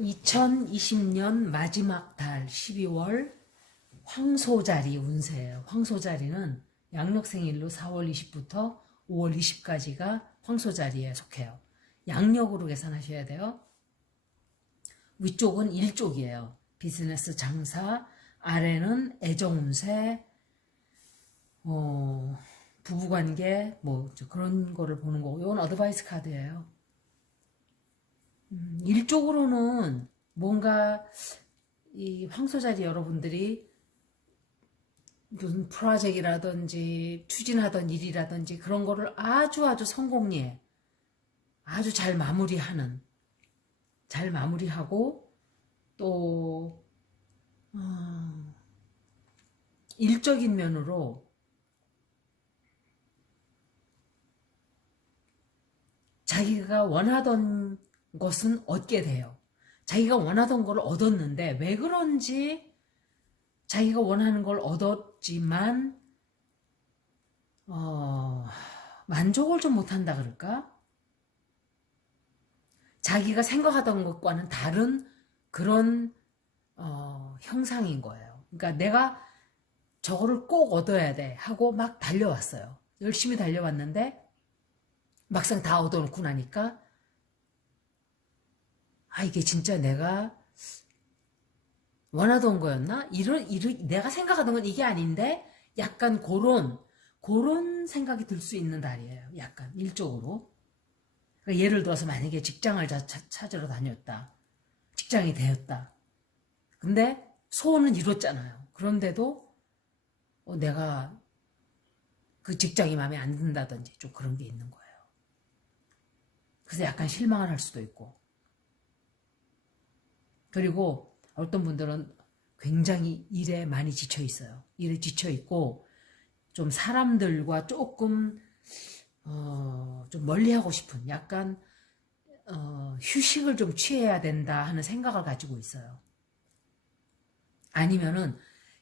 2020년 마지막 달 12월 황소자리 운세예요. 황소자리는 양력생일로 4월 20부터 5월 20까지가 황소자리에 속해요. 양력으로 계산하셔야 돼요. 위쪽은 일쪽이에요. 비즈니스 장사, 아래는 애정 운세, 부부관계 뭐 그런 거를 보는 거고, 이건 어드바이스 카드예요. 일적으로는 뭔가 이 황소자리 여러분들이 무슨 프로젝트라든지 추진하던 일이라든지 그런 거를 아주 성공리에 아주 잘 마무리하고 또 일적인 면으로 자기가 원하던 것은 얻게 돼요. 자기가 원하던 걸 얻었는데 왜 그런지 자기가 원하는 걸 얻었지만 만족을 좀 못한다 그럴까? 자기가 생각하던 것과는 다른 그런 형상인 거예요. 그러니까 내가 저거를 꼭 얻어야 돼 하고 막 달려왔어요. 열심히 달려왔는데 막상 다 얻어놓고 나니까 이게 진짜 내가 원하던 거였나? 내가 생각하던 건 이게 아닌데 약간 그런 생각이 들 수 있는 달이에요. 약간 일적으로. 그러니까 예를 들어서 만약에 직장을 찾으러 다녔다. 직장이 되었다. 근데 소원은 이뤘잖아요. 그런데도 내가 그 직장이 마음에 안 든다든지 좀 그런 게 있는 거예요. 그래서 약간 실망을 할 수도 있고. 그리고 어떤 분들은 굉장히 일에 많이 지쳐 있어요. 일에 지쳐 있고 좀 사람들과 조금 좀 멀리하고 싶은 약간 휴식을 좀 취해야 된다 하는 생각을 가지고 있어요. 아니면은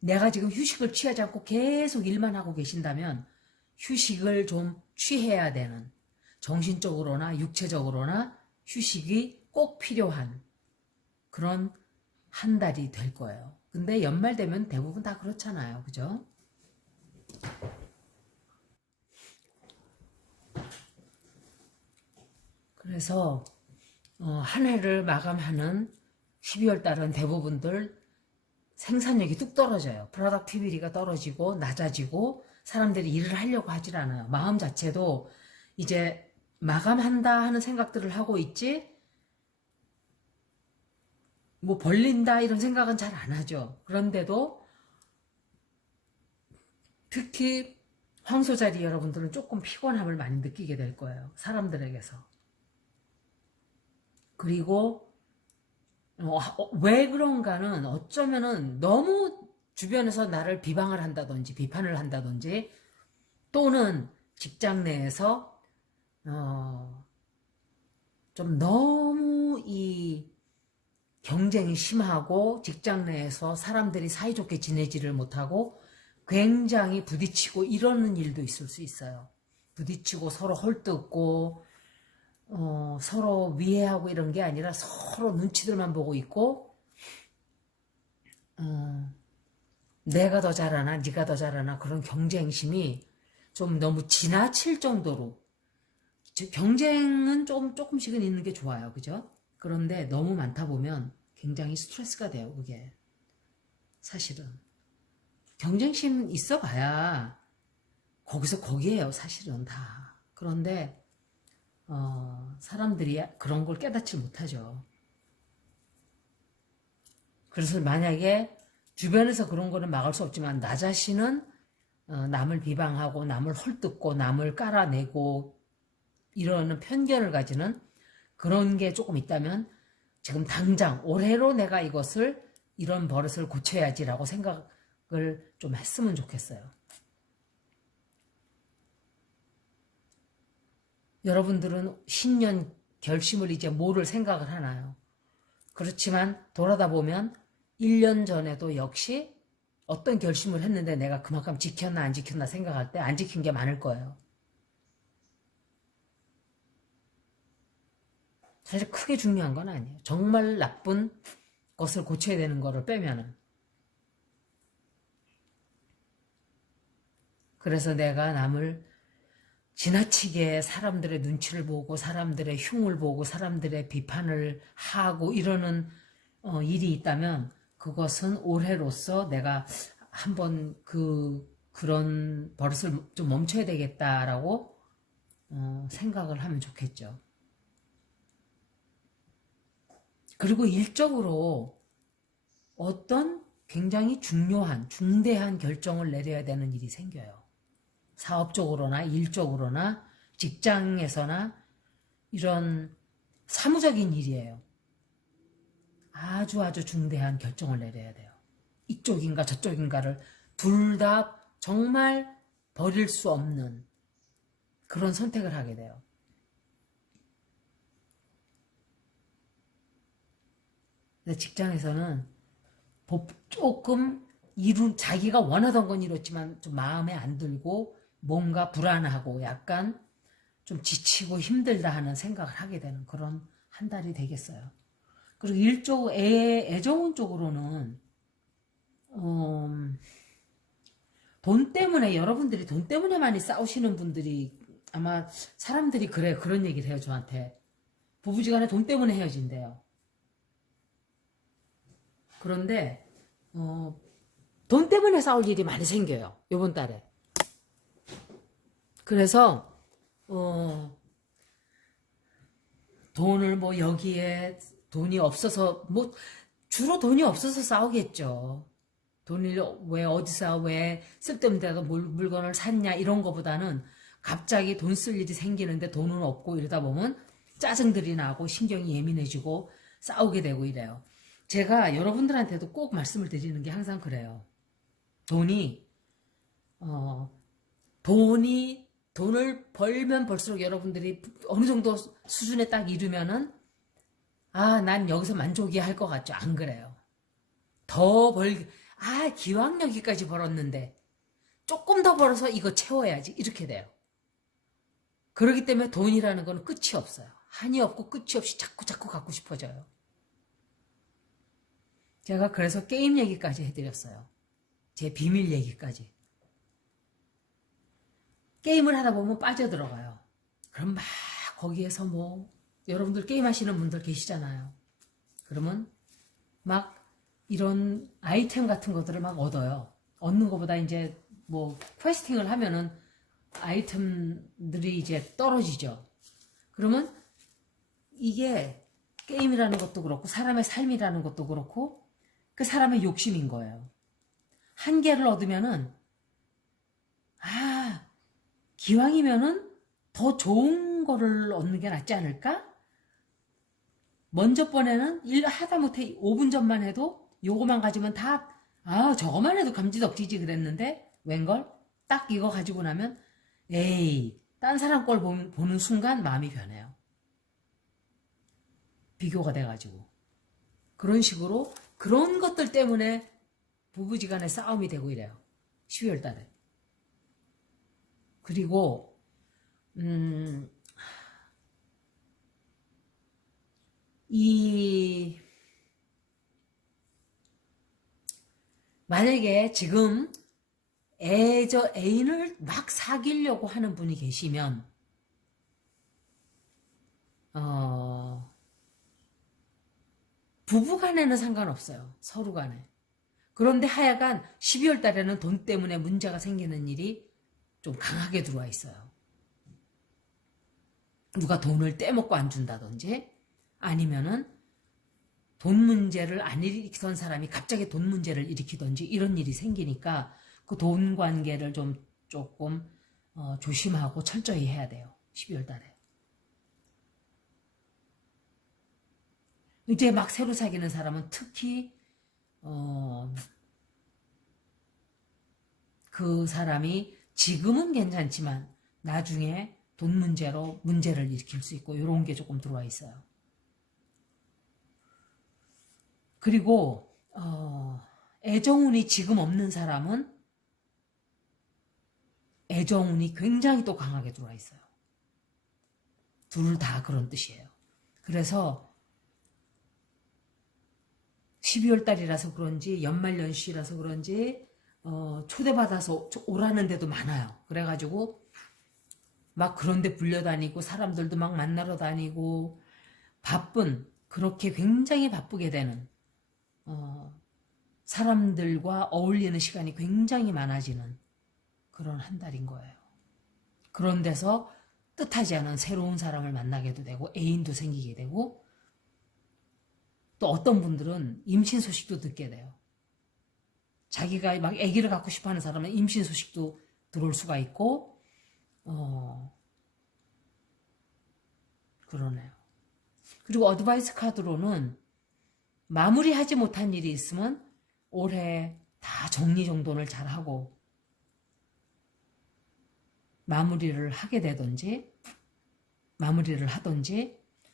내가 지금 휴식을 취하지 않고 계속 일만 하고 계신다면 휴식을 좀 취해야 되는, 정신적으로나 육체적으로나 휴식이 꼭 필요한 그런 한 달이 될 거예요. 근데 연말 되면 대부분 다 그렇잖아요. 그죠? 그래서 한 해를 마감하는 12월 달은 대부분들 생산력이 뚝 떨어져요. 프로덕티비티가 떨어지고 낮아지고 사람들이 일을 하려고 하질 않아요. 마음 자체도 이제 마감한다 하는 생각들을 하고 있지 뭐 벌린다 이런 생각은 잘 안 하죠. 그런데도 특히 황소자리 여러분들은 조금 피곤함을 많이 느끼게 될 거예요. 사람들에게서. 그리고 왜 그런가는 어쩌면은 너무 주변에서 나를 비방을 한다든지 비판을 한다든지 또는 직장 내에서 좀 너무 이 경쟁이 심하고 직장 내에서 사람들이 사이좋게 지내지를 못하고 굉장히 부딪히고 이러는 일도 있을 수 있어요. 부딪히고 서로 헐뜯고 서로 위해하고 이런 게 아니라 서로 눈치들만 보고 있고 내가 더 잘하나 네가 더 잘하나 그런 경쟁심이 좀 너무 지나칠 정도로 경쟁은 조금씩은 있는 게 좋아요. 그죠? 그런데 너무 많다 보면 굉장히 스트레스가 돼요. 그게 사실은 경쟁심 있어 봐야 거기서 거기에요. 사실은 다. 그런데 사람들이 그런 걸 깨닫지 못하죠. 그래서 만약에 주변에서 그런 거는 막을 수 없지만 나 자신은 남을 비방하고 남을 헐뜯고 남을 깔아내고 이러는 편견을 가지는 그런 게 조금 있다면 지금 당장 올해로 내가 이런 버릇을 고쳐야지라고 생각을 좀 했으면 좋겠어요. 여러분들은 신년 결심을 이제 뭐를 생각을 하나요? 그렇지만 돌아다 보면 1년 전에도 역시 어떤 결심을 했는데 내가 그만큼 지켰나 안 지켰나 생각할 때 안 지킨 게 많을 거예요. 사실 크게 중요한 건 아니에요. 정말 나쁜 것을 고쳐야 되는 거를 빼면은. 그래서 내가 남을 지나치게 사람들의 눈치를 보고 사람들의 흉을 보고 사람들의 비판을 하고 이러는 일이 있다면 그것은 올해로서 내가 한번 그런 버릇을 좀 멈춰야 되겠다라고 생각을 하면 좋겠죠. 그리고 일적으로 어떤 굉장히 중요한 중대한 결정을 내려야 되는 일이 생겨요. 사업적으로나 일적으로나 직장에서나 이런 사무적인 일이에요. 아주 중대한 결정을 내려야 돼요. 이쪽인가 저쪽인가를 둘 다 정말 버릴 수 없는 그런 선택을 하게 돼요. 근데 직장에서는 조금 자기가 원하던 건 이뤘지만 좀 마음에 안 들고 뭔가 불안하고 약간 좀 지치고 힘들다 하는 생각을 하게 되는 그런 한 달이 되겠어요. 그리고 애정운 쪽으로는 돈 때문에 여러분들이 돈 때문에 많이 싸우시는 분들이 아마 사람들이 그런 얘기를 해요 저한테. 부부지간에 돈 때문에 헤어진대요. 그런데 돈 때문에 싸울 일이 많이 생겨요 이번 달에. 그래서 돈을 뭐 여기에 돈이 없어서 뭐 주로 돈이 없어서 싸우겠죠. 돈을 왜 어디서 왜 쓸데없는 물건을 샀냐 이런 거보다는 갑자기 돈 쓸 일이 생기는데 돈은 없고 이러다 보면 짜증들이 나고 신경이 예민해지고 싸우게 되고 이래요. 제가 여러분들한테도 꼭 말씀을 드리는 게 항상 그래요. 돈을 벌면 벌수록 여러분들이 어느 정도 수준에 딱 이르면은 난 여기서 만족이야 할 것 같죠? 안 그래요. 기왕 여기까지 벌었는데 조금 더 벌어서 이거 채워야지 이렇게 돼요. 그렇기 때문에 돈이라는 건 끝이 없어요. 한이 없고 끝이 없이 자꾸 갖고 싶어져요. 제가 그래서 게임 얘기까지 해드렸어요. 제 비밀 얘기까지. 게임을 하다 보면 빠져들어가요. 그럼 막 거기에서 뭐 여러분들 게임하시는 분들 계시잖아요. 그러면 막 이런 아이템 같은 것들을 막 얻어요. 얻는 것보다 이제 뭐 퀘스팅을 하면은 아이템들이 이제 떨어지죠. 그러면 이게 게임이라는 것도 그렇고 사람의 삶이라는 것도 그렇고 그 사람의 욕심인 거예요. 한 개를 얻으면은 기왕이면은 더 좋은 거를 얻는 게 낫지 않을까? 먼저 번에는 일 하다 못해 5분 전만 해도 요거만 가지면 저거만 해도 감지덕지지 그랬는데 웬걸? 딱 이거 가지고 나면 딴 사람 걸 보는 순간 마음이 변해요. 비교가 돼가지고. 그런 식으로 그런 것들 때문에 부부지간에 싸움이 되고 이래요. 12월 달에. 그리고 만약에 지금 애인을 막 사귀려고 하는 분이 계시면 부부 간에는 상관없어요. 서로 간에. 그런데 하여간 12월 달에는 돈 때문에 문제가 생기는 일이 좀 강하게 들어와 있어요. 누가 돈을 떼먹고 안 준다든지 아니면은 돈 문제를 안 일으키던 사람이 갑자기 돈 문제를 일으키든지 이런 일이 생기니까 그 돈 관계를 조금 조심하고 철저히 해야 돼요. 12월 달에. 이제 막 새로 사귀는 사람은 특히 그 사람이 지금은 괜찮지만 나중에 돈 문제로 문제를 일으킬 수 있고 이런 게 조금 들어와 있어요. 그리고 애정운이 지금 없는 사람은 애정운이 굉장히 또 강하게 들어와 있어요. 둘 다 그런 뜻이에요. 그래서 12월 달이라서 그런지 연말연시라서 그런지 초대받아서 오라는 데도 많아요. 그래가지고 막 그런데 불려다니고 사람들도 막 만나러 다니고 그렇게 굉장히 바쁘게 되는 사람들과 어울리는 시간이 굉장히 많아지는 그런 한 달인 거예요. 그런 데서 뜻하지 않은 새로운 사람을 만나게도 되고 애인도 생기게 되고 또 어떤 분들은 임신 소식도 듣게 돼요. 자기가 막 아기를 갖고 싶어하는 사람은 임신 소식도 들어올 수가 있고 그러네요. 그리고 어드바이스 카드로는 마무리하지 못한 일이 있으면 올해 다 정리정돈을 잘하고 마무리를 하든지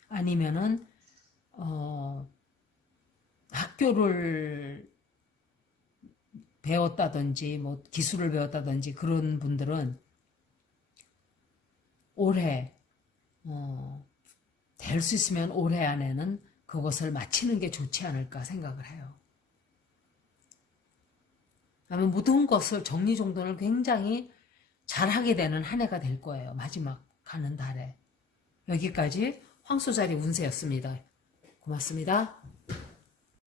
아니면은 학교를 배웠다든지 뭐 기술을 배웠다든지 그런 분들은 올해 될 수 있으면 올해 안에는 그것을 마치는 게 좋지 않을까 생각을 해요. 아마 모든 것을 정리정돈을 굉장히 잘하게 되는 한 해가 될 거예요. 마지막 가는 달에. 여기까지 황소자리 운세였습니다. 고맙습니다.